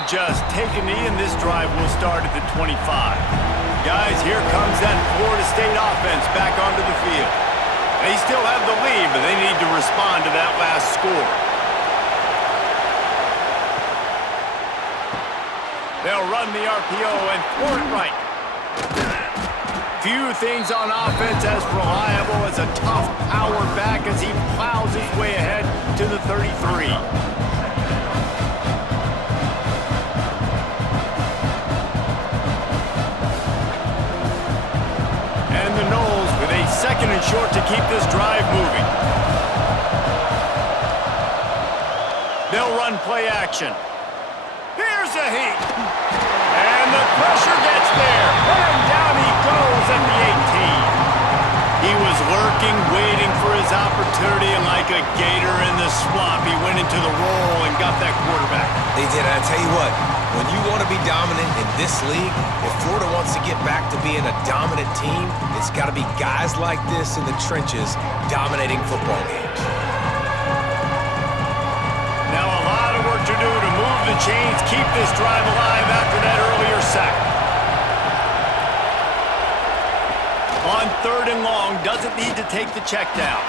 will just take a knee, and this drive will start at the 25. Guys, here comes that Florida State offense back onto the field. They still have the lead, but they need to respond to that last score. They'll run the RPO and throw it right. Few things on offense as reliable as a tough power back as he plows his way ahead to the 33. And the Noles with a second and short to keep this drive moving. They'll run play action. Here's a heat. And the pressure gets there. And down he goes at the 18. He was lurking, waiting for his opportunity, and like a gator in the swamp, he went into the roll and got that quarterback. They did, and I tell you what, when you want to be dominant in this league, if Florida wants to get back to being a dominant team, it's got to be guys like this in the trenches dominating football games. Now a lot of work to do to move the chains, keep this drive alive after that earlier sack. On 3rd and long, doesn't need to take the check down.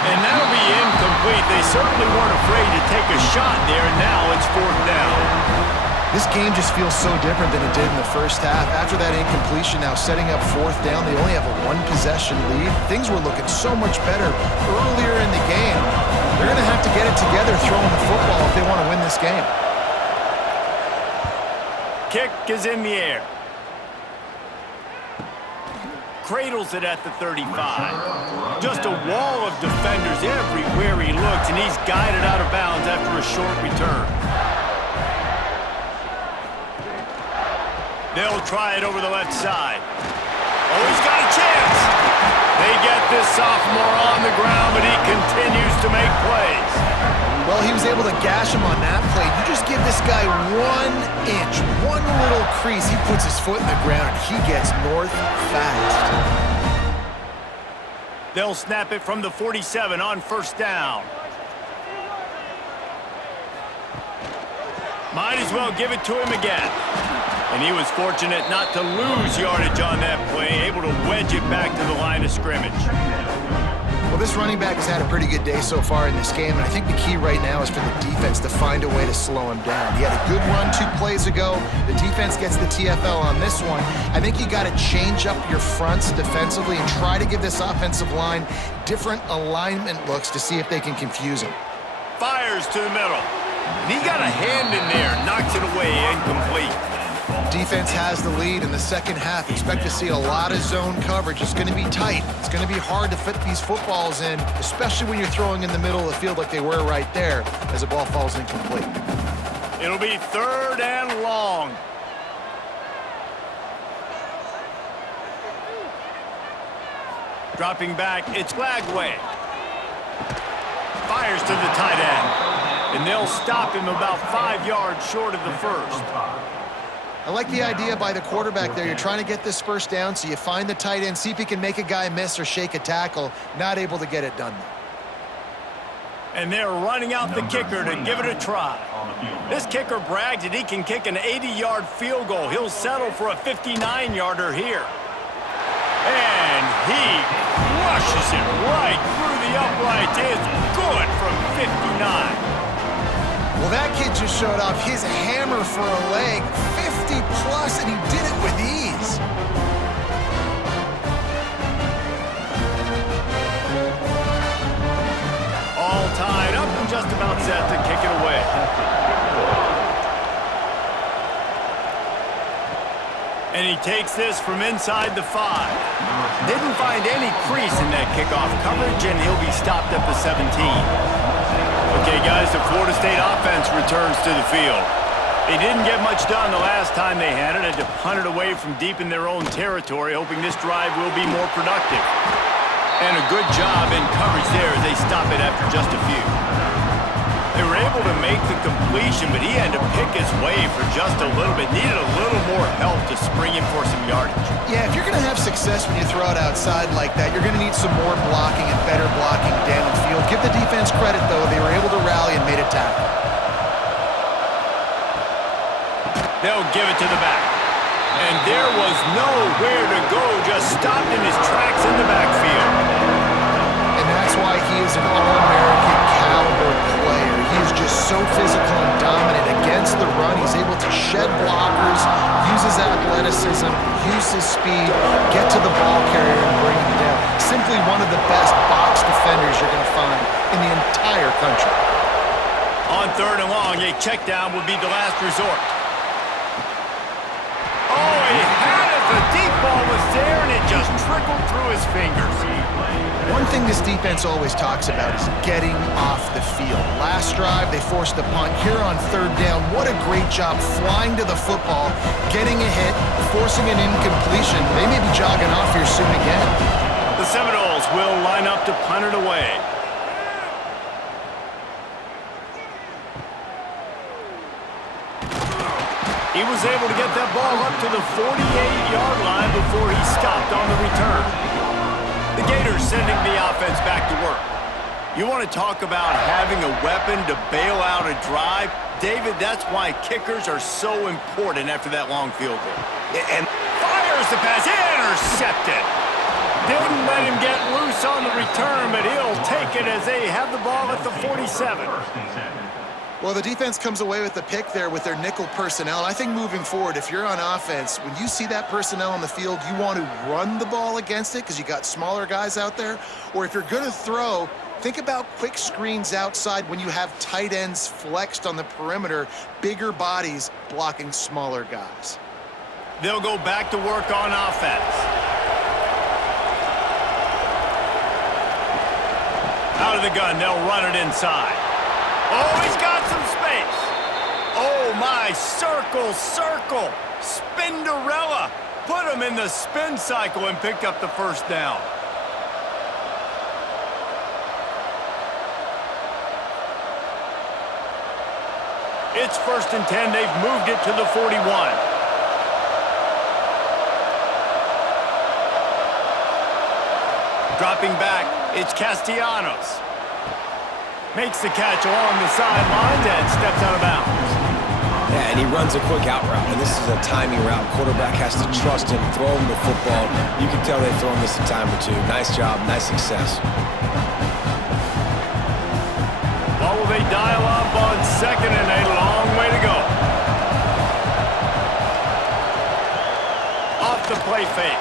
And that'll be incomplete. They certainly weren't afraid to take a shot there, and now it's 4th down. This game just feels so different than it did in the first half. After that incompletion, now setting up 4th down, they only have a 1-possession lead. Things were looking so much better earlier in the game. They're going to have to get it together throwing the football if they want to win this game. Kick is in the air. Cradles it at the 35. Just a wall of defenders everywhere he looks, and he's guided out of bounds after a short return. They'll try it over the left side. Oh, he's got a chance. They get this sophomore on the ground, but he continues to make plays. Well, he was able to gash him on that play. You just give this guy 1 inch, one little crease. He puts his foot in the ground. He gets north fast. They'll snap it from the 47 on 1st down. Might as well give it to him again. And he was fortunate not to lose yardage on that play, able to wedge it back to the line of scrimmage. Well, this running back has had a pretty good day so far in this game, and I think the key right now is for the defense to find a way to slow him down. He had a good run 2 plays ago. The defense gets the TFL on this one. I think you got to change up your fronts defensively and try to give this offensive line different alignment looks to see if they can confuse him. Fires to the middle. And he got a hand in there, knocks it away, incomplete. Defense has the lead in the second half. Expect to see a lot of zone coverage. It's going to be tight. It's going to be hard to fit these footballs in, especially when you're throwing in the middle of the field like they were right there as the ball falls incomplete. It'll be 3rd and long. Dropping back, it's Lagway. Fires to the tight end. And they'll stop him about 5 yards short of the 1st. I like the idea by the quarterback there. You're trying to get this 1st down, so you find the tight end, see if he can make a guy miss or shake a tackle. Not able to get it done. And they're running out the kicker to give it a try. This kicker brags that he can kick an 80-yard field goal. He'll settle for a 59-yarder here. And he crushes it right through the uprights. It's good from 59. Well, that kid just showed off his hammer for a leg, 50-plus, and he did it with ease. All tied up and just about set to kick it away. And he takes this from inside the 5. Didn't find any crease in that kickoff coverage, and he'll be stopped at the 17. Okay, guys, the Florida State offense returns to the field. They didn't get much done the last time they had it, had to punt it away from deep in their own territory, hoping this drive will be more productive. And a good job in coverage there as they stop it after just a few. They were able to make the completion, but he had to pick his way for just a little bit. Needed a little more help to spring him for some yardage. Yeah, if you're going to have success when you throw it outside like that, you're going to need some more blocking and better blocking downfield. Give the defense credit, though. They were able to rally and made a tackle. They'll give it to the back. And there was nowhere to go, just stopped in his tracks in the backfield. And that's why he is an All-American caliber player. He is just so physical and dominant against the run. He's able to shed blockers, use his athleticism, use his speed, get to the ball carrier and bring him down. Simply one of the best box defenders you're going to find in the entire country. On 3rd and long, a check down would be the last resort. Oh, he had it. The deep ball was there, and it just trickled through his fingers. One thing this defense always talks about is getting off the field. Last drive, they forced a punt. Here on 3rd down, what a great job flying to the football, getting a hit, forcing an incompletion. They may be jogging off here soon again. The Seminoles will line up to punt it away. He was able to get that ball up to the 48-yard line before he stopped on the return. The Gators sending the offense back to work. You want to talk about having a weapon to bail out a drive? David, that's why kickers are so important after that long field goal. And fires the pass, intercepted. Didn't let him get loose on the return, but he'll take it as they have the ball at the 47. Well, the defense comes away with the pick there with their nickel personnel. I think moving forward, if you're on offense, when you see that personnel on the field, you want to run the ball against it because you got smaller guys out there. Or if you're going to throw, think about quick screens outside when you have tight ends flexed on the perimeter, bigger bodies blocking smaller guys. They'll go back to work on offense. Out of the gun, they'll run it inside. Oh, he's got some space. Oh, my, circle, circle. Spinderella. Put him in the spin cycle and picked up the 1st down. It's 1st and 10. They've moved it to the 41. Dropping back, it's Castellanos. Makes the catch along the sidelines and steps out of bounds. Yeah, and he runs a quick out route, and this is a timing route. Quarterback has to trust him, throw him the football. You can tell they've thrown this a time or two. Nice job, nice success. Well, will they dial up on 2nd and a long way to go? Off the play fake.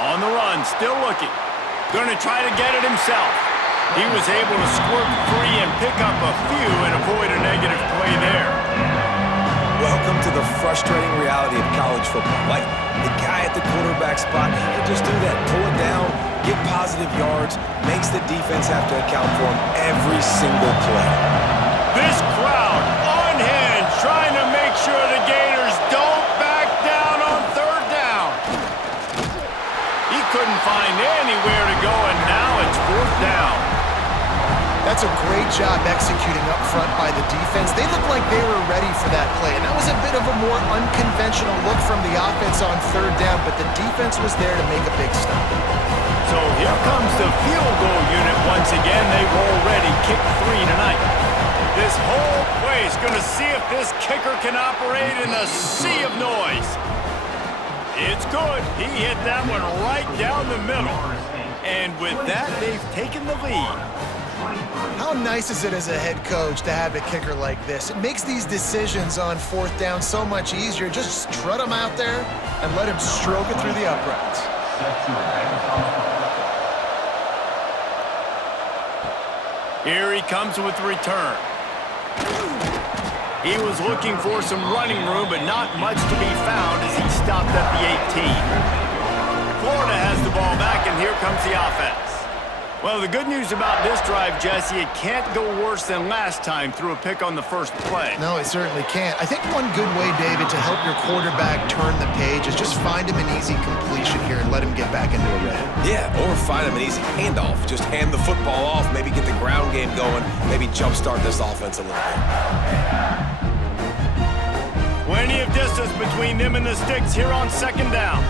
On the run, still looking. Going to try to get it himself. He was able to squirt free and pick up a few and avoid a negative play there. Welcome to the frustrating reality of college football. Like, the guy at the quarterback spot, he can just do that. Pull it down, get positive yards, makes the defense have to account for him every single play. This crowd on hand trying to make sure the Gators don't back down on 3rd down. He couldn't find anywhere to go, and now it's 4th down. That's a great job executing up front by the defense. They looked like they were ready for that play, and that was a bit of a more unconventional look from the offense on 3rd down, but the defense was there to make a big stop. So here comes the field goal unit once again. They've already kicked 3 tonight. This whole play is going to see if this kicker can operate in a sea of noise. It's good. He hit that one right down the middle. And with that, they've taken the lead. How nice is it as a head coach to have a kicker like this? It makes these decisions on 4th down so much easier. Just strut him out there and let him stroke it through the uprights. Here he comes with the return. He was looking for some running room, but not much to be found as he stopped at the 18. Florida has the ball back, and here comes the offense. Well, the good news about this drive, Jesse, it can't go worse than last time through a pick on the 1st play. No, it certainly can't. I think one good way, David, to help your quarterback turn the page is just find him an easy completion here and let him get back into a rhythm. Yeah, or find him an easy handoff. Just hand the football off, maybe get the ground game going, maybe jumpstart this offense a little bit. Plenty of distance between them and the sticks here on 2nd down.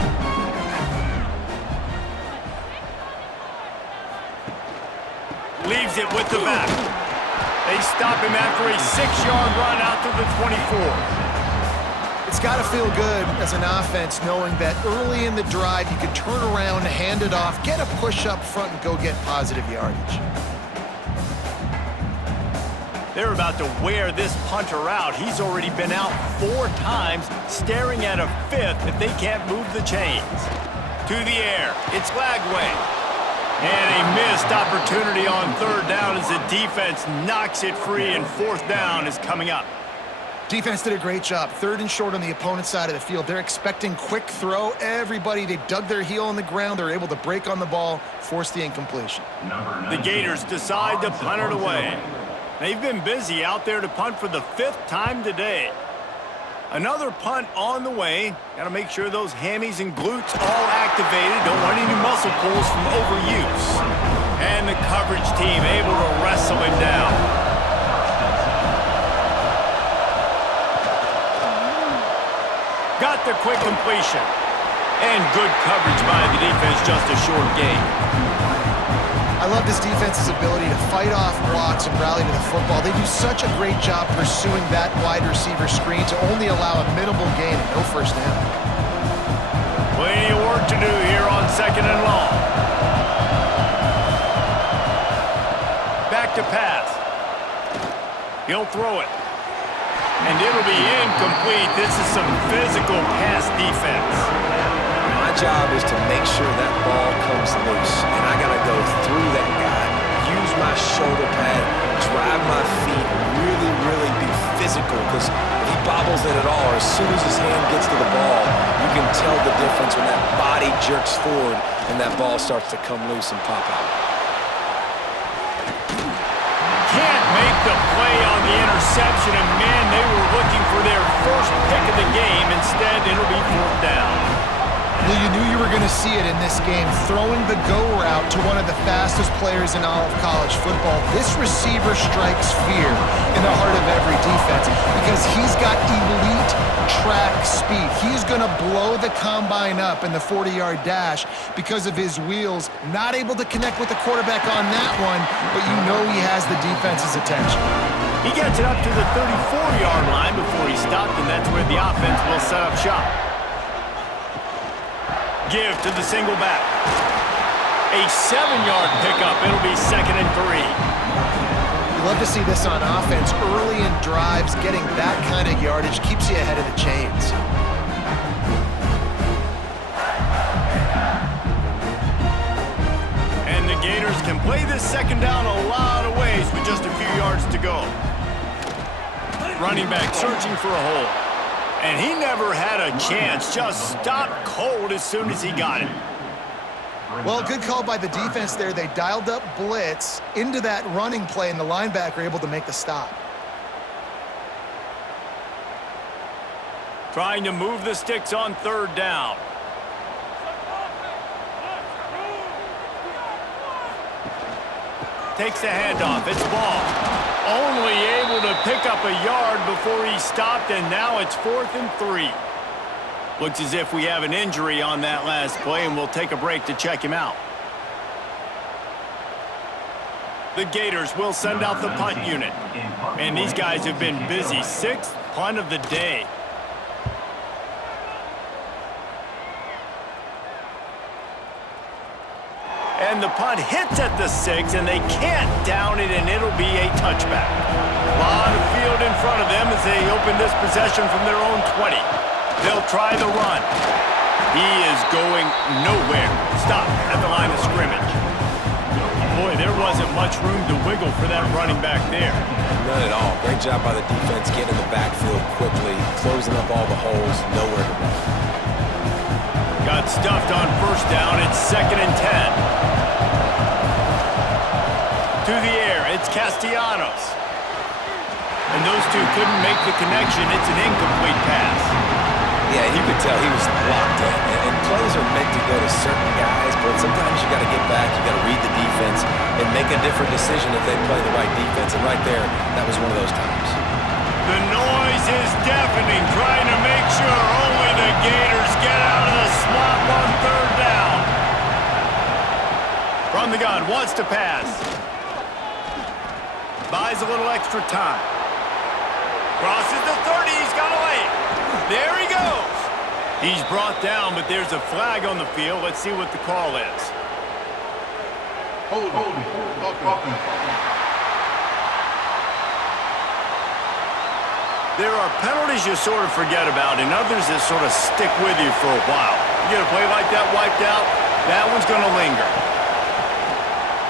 Leaves it with the back. They stop him after a 6-yard run out to the 24. It's got to feel good as an offense knowing that early in the drive you can turn around, hand it off, get a push up front, and go get positive yardage. They're about to wear this punter out. He's already been out 4 times, staring at a 5th if they can't move the chains. To the air, it's Lagway. And a missed opportunity on 3rd down as the defense knocks it free, and 4th down is coming up. Defense did a great job. 3rd and short on the opponent's side of the field. They're expecting quick throw. Everybody, they dug their heel on the ground. They're able to break on the ball, force the incompletion. The Gators decide to punt it away. They've been busy out there to punt for the 5th time today. Another punt on the way. Got to make sure those hammies and glutes all activated. Don't want any muscle pulls from overuse. And the coverage team able to wrestle him down. Got the quick completion. And good coverage by the defense, just a short gain. I love this defense's ability to fight off blocks and rally to the football. They do such a great job pursuing that wide receiver screen to only allow a minimal gain and no first down. Plenty of work to do here on 2nd and long. Back to pass. He'll throw it. And it'll be incomplete. This is some physical pass defense. My job is to make sure that ball comes loose, and I got to go through that guy, use my shoulder pad, drive my feet, really be physical, because if he bobbles it at all, or as soon as his hand gets to the ball, you can tell the difference when that body jerks forward and that ball starts to come loose and pop out. Can't make the play on the interception, and man, they were looking for their first pick of the game. Instead, it'll be 4th down. Well, you knew you were going to see it in this game, throwing the go route to one of the fastest players in all of college football. This receiver strikes fear in the heart of every defense because he's got elite track speed. He's going to blow the combine up in the 40-yard dash because of his wheels. Not able to connect with the quarterback on that one, but you know he has the defense's attention. He gets it up to the 34-yard line before he stopped, and that's where the offense will set up shop. Give to the single back. A 7-yard pickup. It'll be 2nd and 3. You love to see this on offense. Early in drives, getting that kind of yardage keeps you ahead of the chains. And the Gators can play this 2nd down a lot of ways with just a few yards to go. Running back searching for a hole. And he never had a chance, just stopped cold as soon as he got it. Well, good call by the defense there. They dialed up blitz into that running play, and the linebacker able to make the stop. Trying to move the sticks on 3rd down. Takes the handoff, it's Ball. Only able to pick up a yard before he stopped, and now it's 4th and 3. Looks as if we have an injury on that last play, and we'll take a break to check him out. The Gators will send out the punt unit. And these guys have been busy. 6th punt of the day. And the punt hits at the 6, and they can't down it, and it'll be a touchback. A lot of field in front of them as they open this possession from their own 20. They'll try the run. He is going nowhere. Stop at the line of scrimmage. Boy, there wasn't much room to wiggle for that running back there. None at all. Great job by the defense getting in the backfield quickly, closing up all the holes, nowhere to run. Got stuffed on 1st down. It's 2nd and 10. To the air, it's Castellanos. And those two couldn't make the connection. It's an incomplete pass. Yeah, you could tell he was locked in. And plays are meant to go to certain guys, but sometimes you got to get back, you got to read the defense, and make a different decision if they play the right defense. And right there, that was one of those times. The noise is deafening, trying to make sure only the Gators get out of the swamp on 3rd down. From the gun, wants to pass. Buys a little extra time. Crosses the 30, he's got away. There he goes. He's brought down, but there's a flag on the field. Let's see what the call is. Hold on. There are penalties you sort of forget about and others that sort of stick with you for a while. You get a play like that wiped out, that one's going to linger.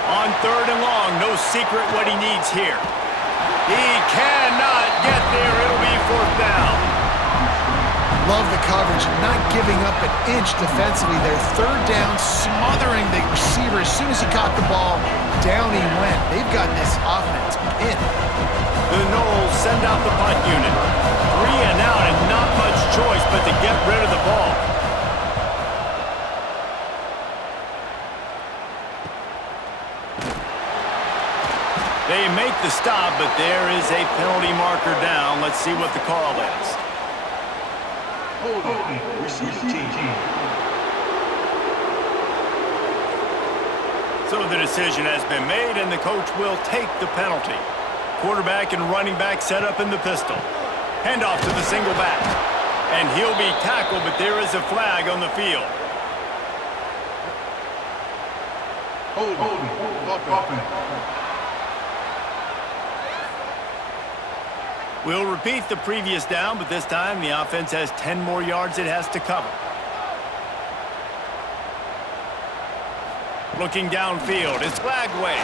On 3rd and long, no secret what he needs here. He cannot get there. It'll be 4th down. Love the coverage, not giving up an inch defensively there. 3rd down, smothering the receiver. As soon as he caught the ball, down he went. They've got this offense pinned. The Knowles send out the punt unit. 3 and out and not much choice but to get rid of the ball. They make the stop, but there is a penalty marker down. Let's see what the call is. Hold on. Receive team. So the decision has been made, and the coach will take the penalty. Quarterback and running back set up in the pistol. Handoff to the single back. And he'll be tackled, but there is a flag on the field. Hold on. We'll repeat the previous down, but this time the offense has 10 more yards it has to cover. Looking downfield, it's Lagway.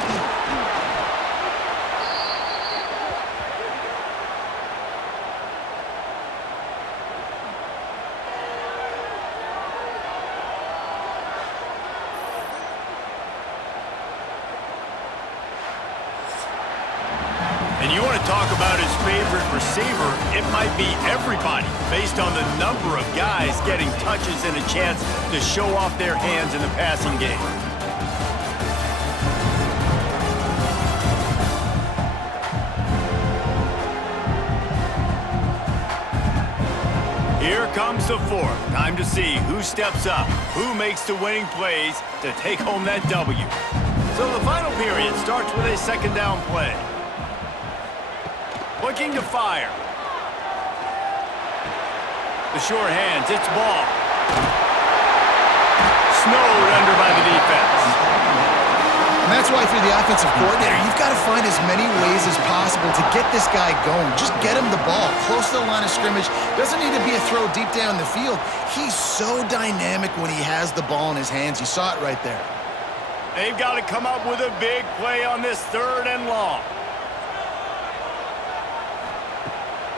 And you want to talk about his favorite receiver, it might be everybody, based on the number of guys getting touches and a chance to show off their hands in the passing game. Here comes the 4th. Time to see who steps up, who makes the winning plays to take home that W. So the final period starts with a 2nd down play. Looking to fire. The short hands, it's ball. Snowed under by the defense. And that's why if you're the offensive coordinator, you've got to find as many ways as possible to get this guy going. Just get him the ball close to the line of scrimmage. Doesn't need to be a throw deep down the field. He's so dynamic when he has the ball in his hands. You saw it right there. They've got to come up with a big play on this 3rd and long.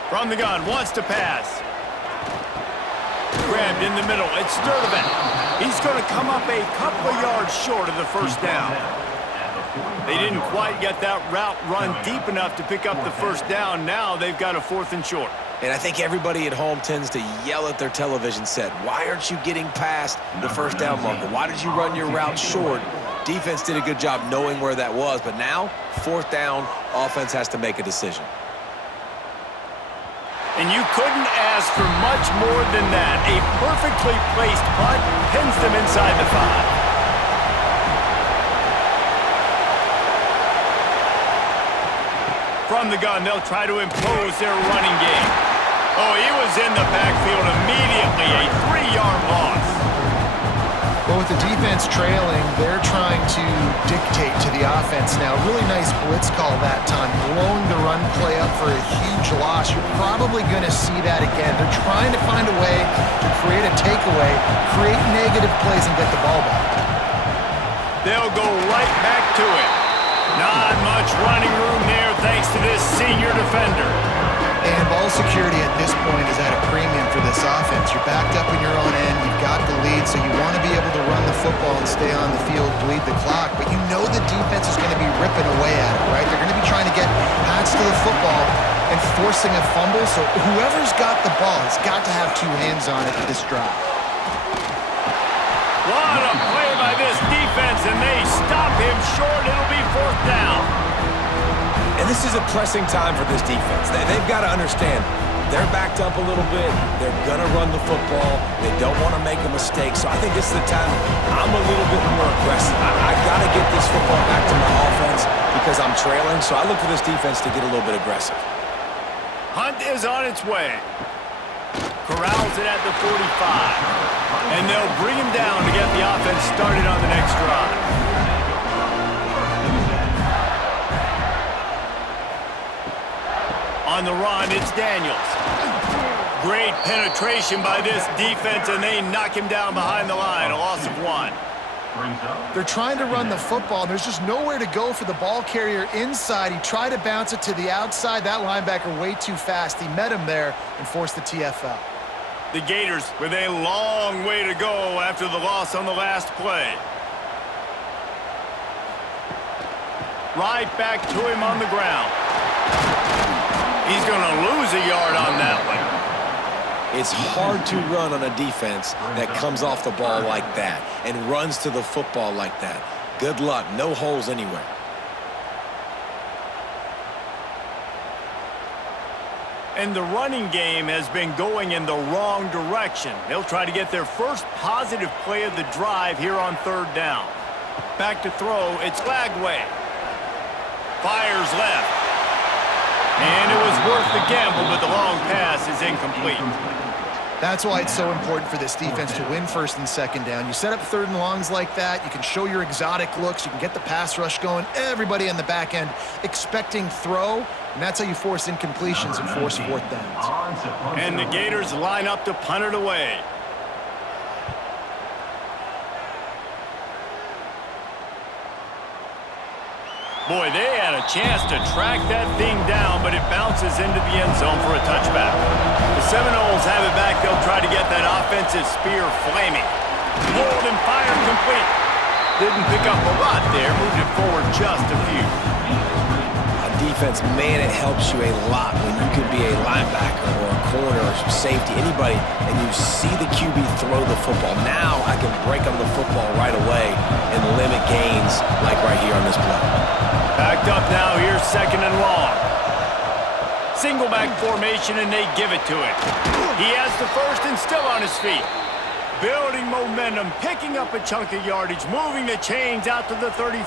From the gun, wants to pass. Grabbed in the middle, it's Sturdivant. He's going to come up a couple of yards short of the 1st down. They didn't quite get that route run deep enough to pick up the 1st down. Now they've got a 4th and short. And I think everybody at home tends to yell at their television set, why aren't you getting past the 1st down marker? Why did you run your route short? Defense did a good job knowing where that was, but now, 4th down, offense has to make a decision. And you couldn't ask for much more than that. A perfectly placed punt pins them inside the 5. From the gun, they'll try to impose their running game. Oh, he was in the backfield immediately. A 3-yard loss. Well, with the defense trailing, they're trying to dictate to the offense now. Really nice blitz call that time, blowing the run play up for a huge loss. You're probably going to see that again. They're trying to find a way to create a takeaway, create negative plays, and get the ball back. They'll go right back to it. Not much running room there thanks to this senior defender. And ball security at this point is at a premium for this offense. You're backed up in your own end. You've got the lead, so you want to be able to run the football and stay on the field, bleed the clock. But you know the defense is going to be ripping away at it, right? They're going to be trying to get hats to the football and forcing a fumble. So whoever's got the ball has got to have 2 hands on it at this drive. What a play by this defense, and they stop him short. It'll be 4th down. And this is a pressing time for this defense. They've got to understand, they're backed up a little bit. They're going to run the football. They don't want to make a mistake. So I think this is the time I'm a little bit more aggressive. I got to get this football back to my offense because I'm trailing. So I look for this defense to get a little bit aggressive. Hunt is on its way. Corrals it at the 45. And they'll bring him down to get the offense started on the next drive. On the run, it's Daniels. Great penetration by this defense, and they knock him down behind the line, a loss of 1. They're trying to run the football. There's just nowhere to go for the ball carrier inside. He tried to bounce it to the outside. That linebacker way too fast. He met him there and forced the TFL. The Gators with a long way to go after the loss on the last play. Right back to him on the ground. He's going to lose a yard on that one. It's hard to run on a defense that comes off the ball like that and runs to the football like that. Good luck. No holes anywhere. And the running game has been going in the wrong direction. They'll try to get their first positive play of the drive here on 3rd down. Back to throw, it's Lagway. Fires left. And it was worth the gamble, but the long pass is incomplete. That's why it's so important for this defense to win 1st and 2nd down. You set up 3rd and longs like that, you can show your exotic looks, you can get the pass rush going, everybody on the back end expecting throw, and that's how you force incompletions and force 4th downs. And the Gators line up to punt it away. Boy, they had a chance to track that thing down, but it bounces into the end zone for a touchback. The Seminoles have it back. They'll try to get that offensive spear flaming. Pulled and fired complete. Didn't pick up a lot there. Moved it forward just a few. On defense, man, it helps you a lot when you could be a linebacker or a corner or safety, anybody, and you see the QB throw the football. Now I can break on the football right away and limit gains like right here on this play. Backed up now, here's 2nd and long. Single back formation, and they give it to him. He has the first and still on his feet. Building momentum, picking up a chunk of yardage, moving the chains out to the 34.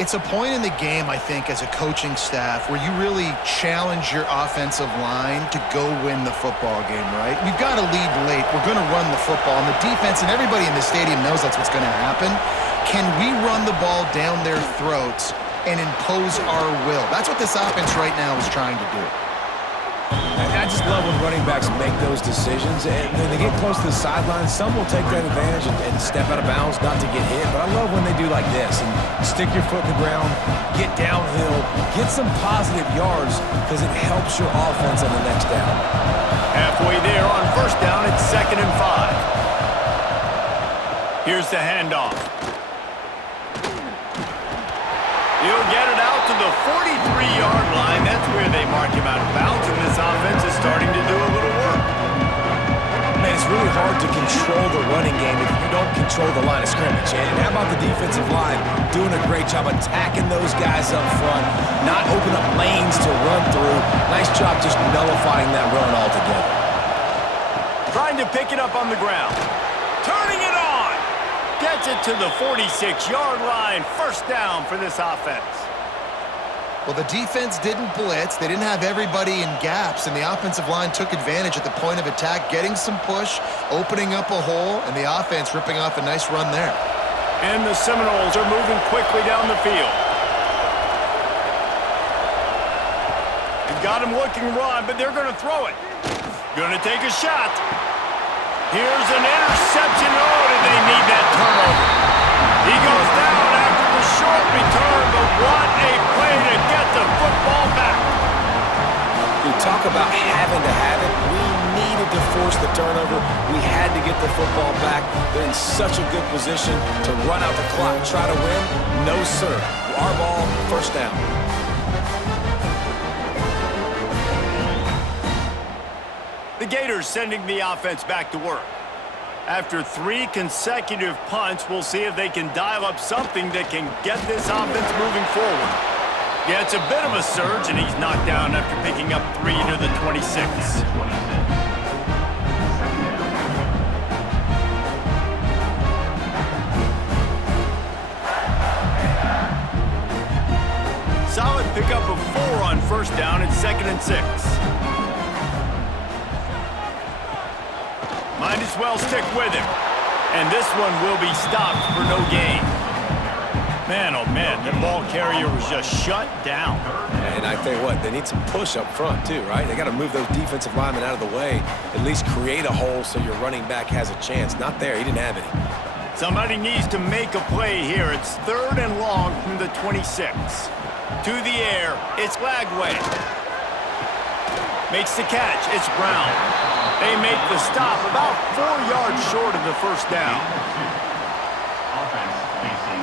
It's a point in the game, I think, as a coaching staff where you really challenge your offensive line to go win the football game, right? We've got to lead late. We're going to run the football. And the defense and everybody in the stadium knows that's what's going to happen. Can we run the ball down their throats and impose our will? That's what this offense right now is trying to do. I just love when running backs make those decisions, and when they get close to the sideline, some will take that advantage and step out of bounds not to get hit, but I love when they do like this and stick your foot in the ground, get downhill, get some positive yards because it helps your offense on the next down. Halfway there on 1st down, it's 2nd and 5. Here's the handoff. He'll get it out to the 43-yard line. That's where they mark him out of bounds, and this offense is starting to do a little work. Man, it's really hard to control the running game if you don't control the line of scrimmage. And how about the defensive line doing a great job attacking those guys up front, not open up lanes to run through. Nice job just nullifying that run altogether. Trying to pick it up on the ground. Turning it on. Gets it to the 46-yard line. 1st down for this offense. Well, the defense didn't blitz. They didn't have everybody in gaps, and the offensive line took advantage at the point of attack, getting some push, opening up a hole, and the offense ripping off a nice run there. And the Seminoles are moving quickly down the field. They've got him looking run, but they're going to throw it. Going to take a shot. Here's an interception. Oh, did they need that turnover? He goes down after the short return, but what a play to get the football back. We talk about having to have it. We needed to force the turnover. We had to get the football back. They're in such a good position to run out the clock, try to win. No, sir. Our ball, 1st down. The Gators sending the offense back to work. After 3 consecutive punts, we'll see if they can dial up something that can get this offense moving forward. Yeah, it's a bit of a surge, and he's knocked down after picking up 3 to the 26. Solid pickup of 4 on 1st down and 2nd and 6. as well stick with him. And this one will be stopped for no gain. Man, oh man, the ball carrier was just shut down. And I tell you what, they need some push up front too, right? They got to move those defensive linemen out of the way, at least create a hole so your running back has a chance. Not there, he didn't have any. Somebody needs to make a play here. It's 3rd and long from the 26. To the air, it's Lagway. Makes the catch, it's Brown. They make the stop about 4 yards short of the first down. Offense facing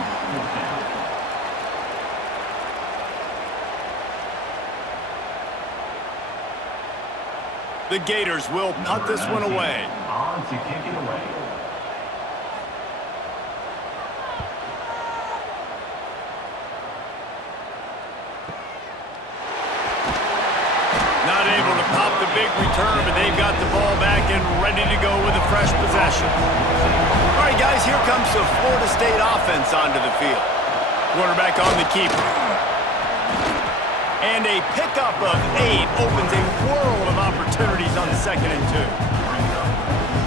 4-10. The Gators will punt this one away. On to kick it away. Not able to pop the big return, but they've got the ball back and ready to go with a fresh possession. All right, guys, here comes the Florida State offense onto the field. Quarterback on the keeper. And a pickup of 8 opens a world of opportunities on 2nd and 2.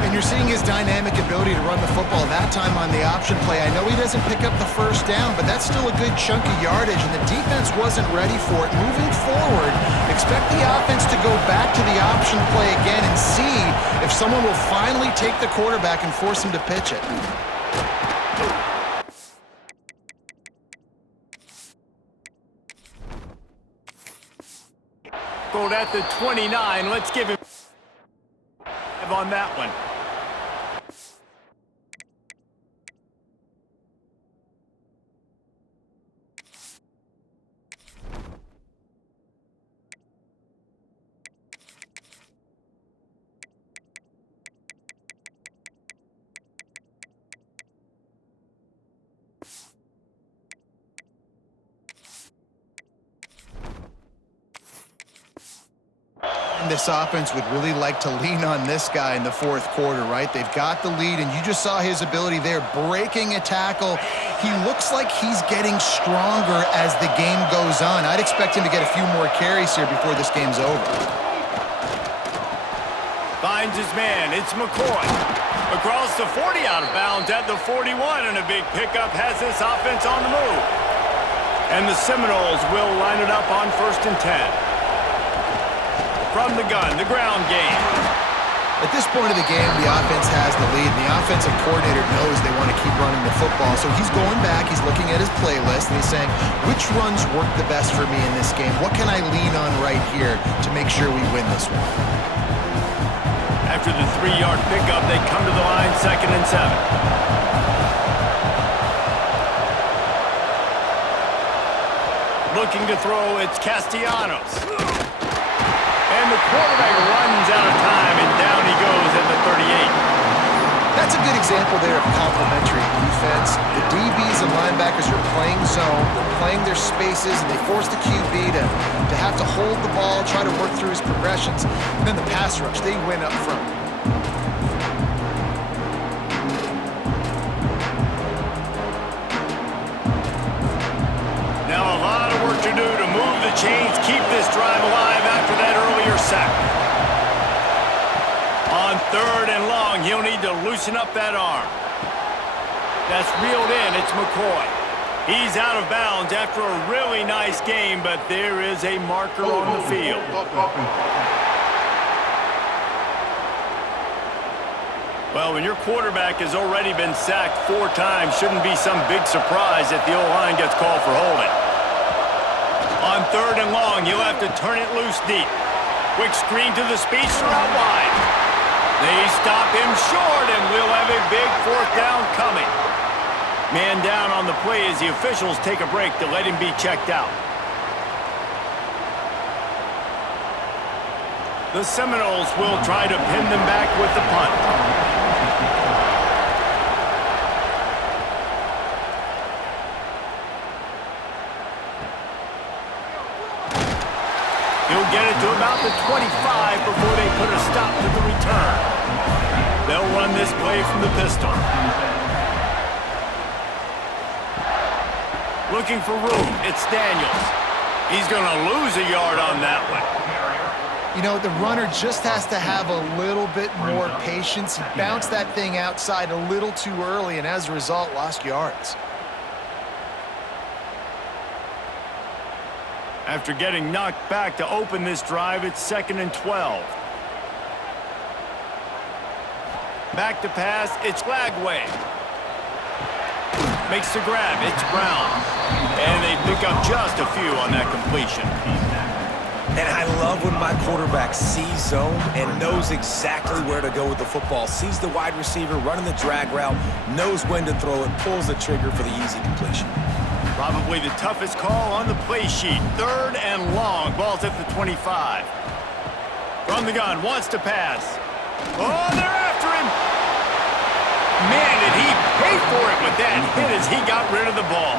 And you're seeing his dynamic ability to run the football that time on the option play. I know he doesn't pick up the first down, but that's still a good chunk of yardage, and the defense wasn't ready for it. Moving forward, expect the offense to go back to the option play again and see if someone will finally take the quarterback and force him to pitch it. Goal at the 29. Let's give him on that one. This offense would really like to lean on this guy in the 4th quarter, right? They've got the lead, and you just saw his ability there, breaking a tackle. He looks like he's getting stronger as the game goes on. I'd expect him to get a few more carries here before this game's over. Finds his man, it's McCoy. Across the 40, out of bounds at the 41, and a big pickup has this offense on the move. And the Seminoles will line it up on 1st and 10. From the gun, the ground game. At this point of the game, the offense has the lead, and the offensive coordinator knows they want to keep running the football. So he's going back, he's looking at his playlist, and he's saying, which runs work the best for me in this game? What can I lean on right here to make sure we win this one? After the 3-yard pickup, they come to the line, 2nd and 7. Looking to throw, it's Castellanos. And the quarterback runs out of time, and down he goes at the 38. That's a good example there of complementary defense. The DBs and linebackers are playing zone, they're playing their spaces, and they force the QB to have to hold the ball, try to work through his progressions. And then the pass rush, they win up front. Now a lot of work to do to move the chains, keep this drive alive after that earlier sack. On 3rd and long, he'll need to loosen up that arm. That's reeled in, it's McCoy. He's out of bounds after a really nice game, but there is a marker on the field. Well, when your quarterback has already been sacked 4 times, shouldn't be some big surprise if the O-line gets called for holding. On 3rd and long, you'll have to turn it loose deep. Quick screen to the speedster out wide. They stop him short, and we'll have a big 4th down coming. Man down on the play as the officials take a break to let him be checked out. The Seminoles will try to pin them back with the punt. He'll get it to about the 25 before they put a stop to the return. They'll run this play from the pistol. Looking for room, it's Daniels. He's going to lose a yard on that one. You know, the runner just has to have a little bit more patience. He bounced that thing outside a little too early, and as a result, lost yards. After getting knocked back to open this drive, it's 2nd and 12. Back to pass, it's Lagway. Makes the grab, it's Brown. And they pick up just a few on that completion. And I love when my quarterback sees zone and knows exactly where to go with the football. Sees the wide receiver running the drag route, knows when to throw it, pulls the trigger for the easy completion. Probably the toughest call on the play sheet. 3rd and long. Ball's at the 25. From the gun, wants to pass. Oh, they're after him. Man, did he pay for it with that hit as he got rid of the ball.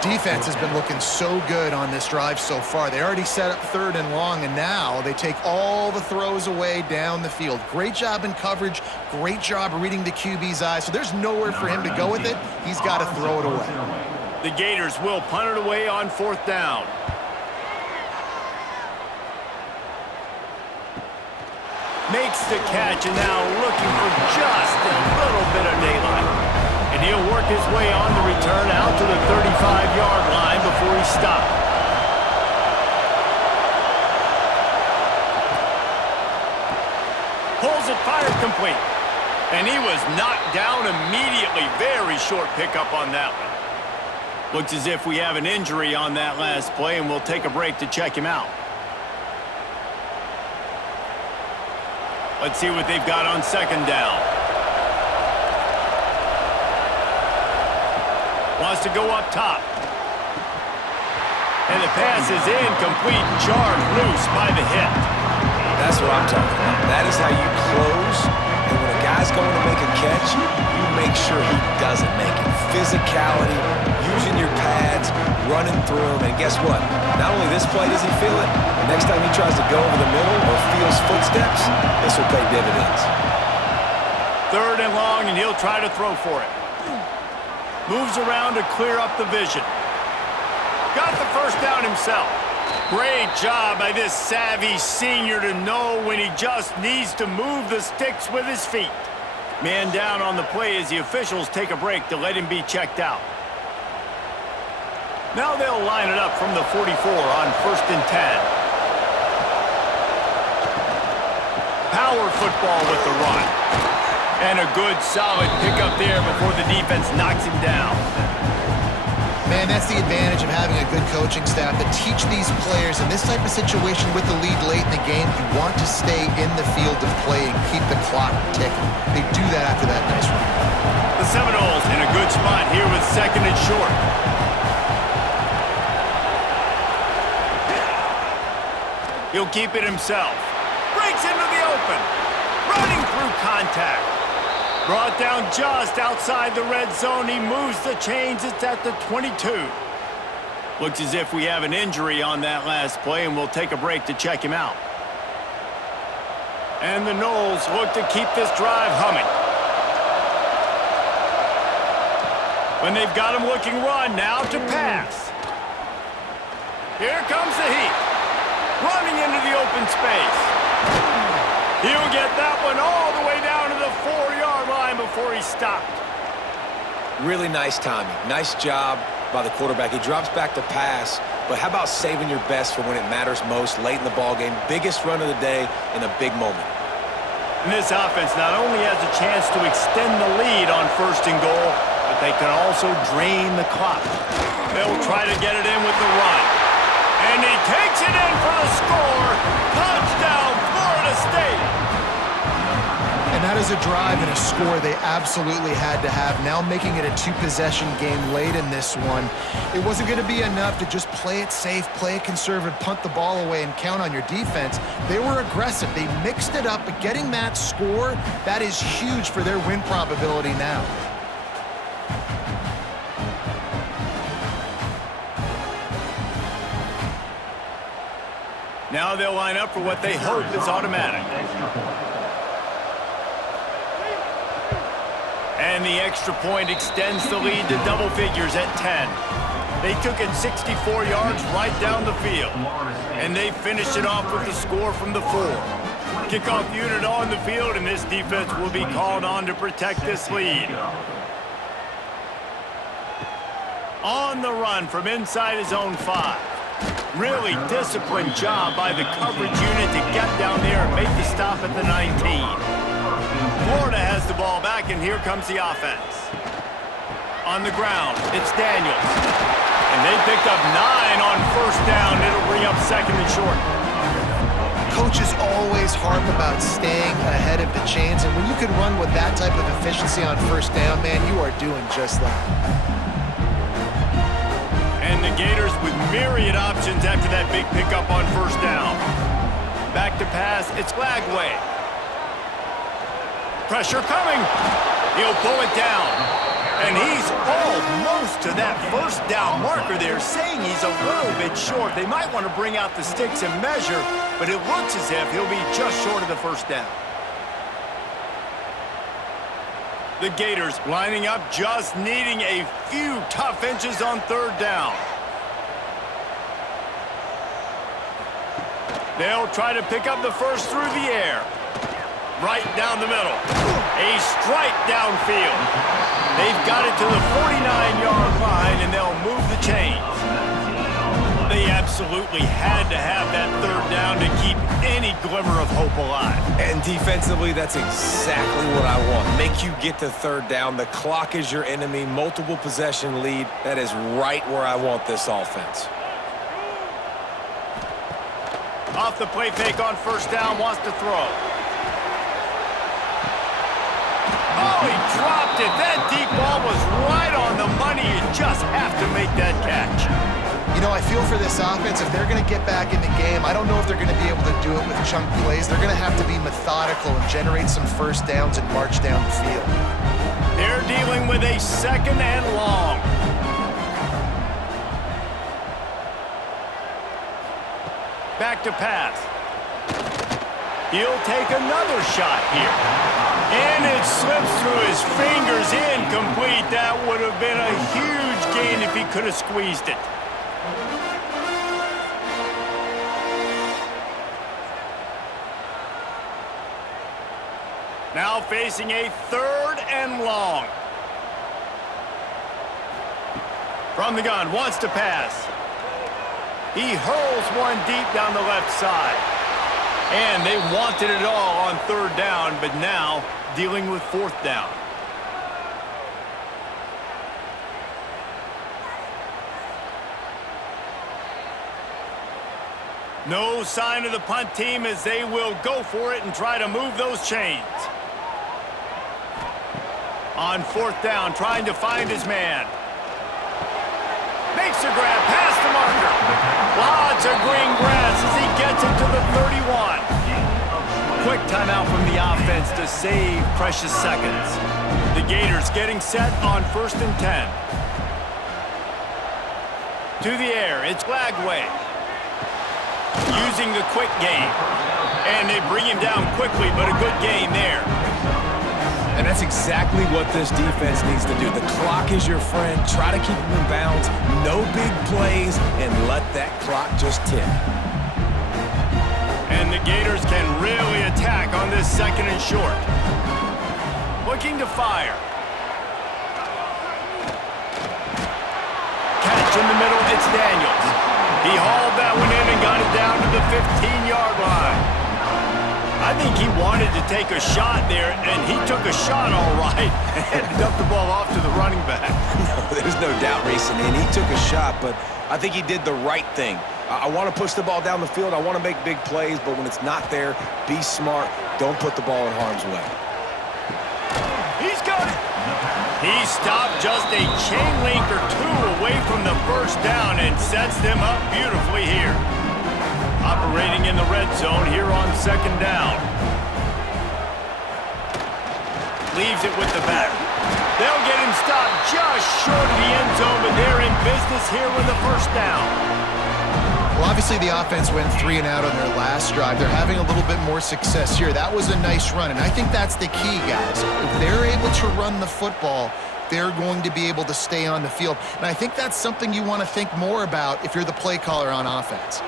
Defense has been looking so good on this drive so far. They already set up 3rd and long, and now they take all the throws away down the field. Great job in coverage. Great job reading the QB's eyes. So there's nowhere for him to go with it. He's got to throw it away. The Gators will punt it away on 4th down. Makes the catch, and now looking for just a little bit of daylight. And he'll work his way on the return out to the 35-yard line before he stopped. Pulls it, fired complete. And he was knocked down immediately. Very short pickup on that one. Looks as if we have an injury on that last play, and we'll take a break to check him out. Let's see what they've got on 2nd down. Wants to go up top. And the pass is incomplete, jarred loose by the hit. That's what I'm talking about. That is how you close. And when a guy's going to make a catch, you make sure he doesn't make it. Physicality, using your pads, running through them. And guess what? Not only this play does he feel it, next time he tries to go over the middle or feels footsteps, this will pay dividends. 3rd and long, and he'll try to throw for it. Moves around to clear up the vision. Got the 1st down himself. Great job by this savvy senior to know when he just needs to move the sticks with his feet. Man down on the play as the officials take a break to let him be checked out. Now they'll line it up from the 44 on 1st and 10. Power football with the run. And a good, solid pickup there before the defense knocks him down. Man, that's the advantage of having a good coaching staff that teach these players in this type of situation with the lead late in the game. You want to stay in the field of play and keep the clock ticking. They do that after that nice run. The Seminoles in a good spot here with 2nd and short. He'll keep it himself. Breaks into the open. Running through contact. Brought down just outside the red zone. He moves the chains. It's at the 22. Looks as if we have an injury on that last play, and we'll take a break to check him out. And the Noles look to keep this drive humming. When they've got him looking run, now to pass. Here comes the heat. Running into the open space. He'll get that one all the way down to the 4-yard line before he stopped. Really nice timing. Nice job by the quarterback. He drops back to pass, but how about saving your best for when it matters most late in the ballgame? Biggest run of the day in a big moment. And this offense not only has a chance to extend the lead on 1st and goal, but they can also drain the clock. They'll try to get it in with the run. And he takes it in for the score. Touchdown, Florida State. And that is a drive and a score they absolutely had to have. Now making it a 2-possession game late in this one. It wasn't going to be enough to just play it safe, play it conservative, punt the ball away, and count on your defense. They were aggressive. They mixed it up, but getting that score, that is huge for their win probability now. Now they'll line up for what they hope is automatic. And the extra point extends the lead to double figures at 10. They took it 64 yards right down the field. And they finished it off with the score from the 4. Kickoff unit on the field, and this defense will be called on to protect this lead. On the run from inside his own 5. Really disciplined job by the coverage unit to get down there and make the stop at the 19. Florida has the ball back, and here comes the offense. On the ground, it's Daniels. And they picked up 9 on first down. It'll bring up second and short. Coaches always harp about staying ahead of the chains, and when you can run with that type of efficiency on first down, man, you are doing just that. And the Gators with myriad options after that big pickup on first down. Back to pass, it's Lagway. Pressure coming. He'll pull it down. And he's almost to that first down marker there, saying he's a little bit short. They might want to bring out the sticks and measure, but it looks as if he'll be just short of the first down. The Gators lining up, just needing a few tough inches on third down. They'll try to pick up the first through the air. Right down the middle. A strike downfield. They've got it to the 49-yard line, and they'll move the chains. They absolutely had to have that third down to keep any glimmer of hope alive. And defensively, that's exactly what I want. Make you get to third down. The clock is your enemy. Multiple possession lead. That is right where I want this offense. Off the play fake on first down, wants to throw. Oh, he dropped it. That deep ball was right on the money. You just have to make that catch. You know, I feel for this offense, if they're going to get back in the game, I don't know if they're going to be able to do it with chunk plays. They're going to have to be methodical and generate some first downs and march down the field. They're dealing with a second and long. Back to pass. He'll take another shot here. And it slips through his fingers, incomplete. That would have been a huge gain if he could have squeezed it. Now facing a third and long. From the gun, wants to pass. He hurls one deep down the left side. And they wanted it all on third down, but now dealing with fourth down. No sign of the punt team as they will go for it and try to move those chains. On fourth down, trying to find his man. Makes a grab past the marker. Lots of green grass as he gets it to the 31. Quick timeout from the offense to save precious seconds. The Gators getting set on 1st and 10. To the air, it's Lagway. Using the quick game. And they bring him down quickly, but a good gain there. And that's exactly what this defense needs to do. The clock is your friend. Try to keep them in bounds. No big plays, and let that clock just tick. And the Gators can really attack on this second and short. Looking to fire. Catch in the middle, it's Daniels. He hauled that one in and got it down to the 15-yard line. I think he wanted to take a shot there, and he took a shot all right and dumped the ball off to the running back. No, there's no doubt racing in. He took a shot, but I think he did the right thing. I want to push the ball down the field. I want to make big plays, but when it's not there, be smart. Don't put the ball in harm's way. He's got it. He stopped just a chain link or two away from the first down and sets them up beautifully here. Operating in the red zone here on second down. Leaves it with the back. They'll get him stopped just short of the end zone, but they're in business here with the first down. Well, obviously the offense went 3 and out on their last drive. They're having a little bit more success here. That was a nice run, and I think that's the key, guys. If they're able to run the football, they're going to be able to stay on the field. And I think that's something you want to think more about if you're the play caller on offense.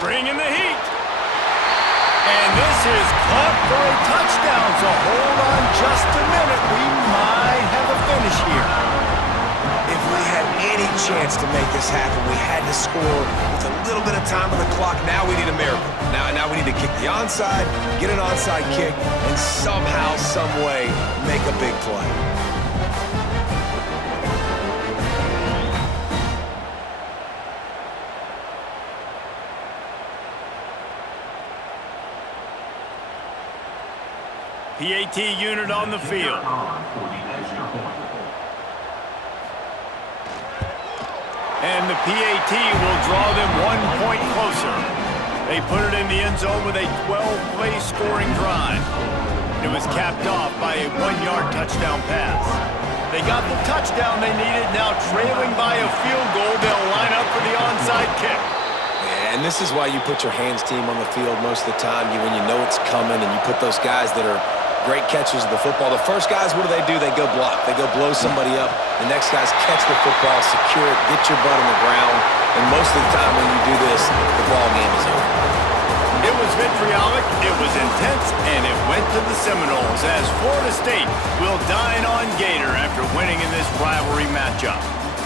Bringing the heat. And this is caught for a touchdown, so hold on just a minute. We might have a finish here. If we had any chance to make this happen, we had to score with a little bit of time on the clock. Now we need a miracle. Now we need to kick the onside, get an onside kick, and somehow, some way, make a big play. PAT unit on the field. For the extra point. And the PAT will draw them 1 point closer. They put it in the end zone with a 12-play scoring drive. It was capped off by a 1-yard touchdown pass. They got the touchdown they needed. Now trailing by a field goal, they'll line up for the onside kick. And this is why you put your hands team on the field most of the time. When you know it's coming and you put those guys that are great catchers of the football. The first guys, what do? They go block. They go blow somebody up. The next guys catch the football, secure it, get your butt on the ground. And most of the time when you do this, the ball game is over. It was vitriolic, it was intense, and it went to the Seminoles as Florida State will dine on Gator after winning in this rivalry matchup.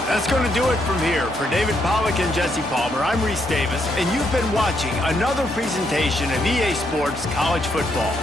That's going to do it from here. For David Pollack and Jesse Palmer, I'm Reese Davis, and you've been watching another presentation of EA Sports College Football.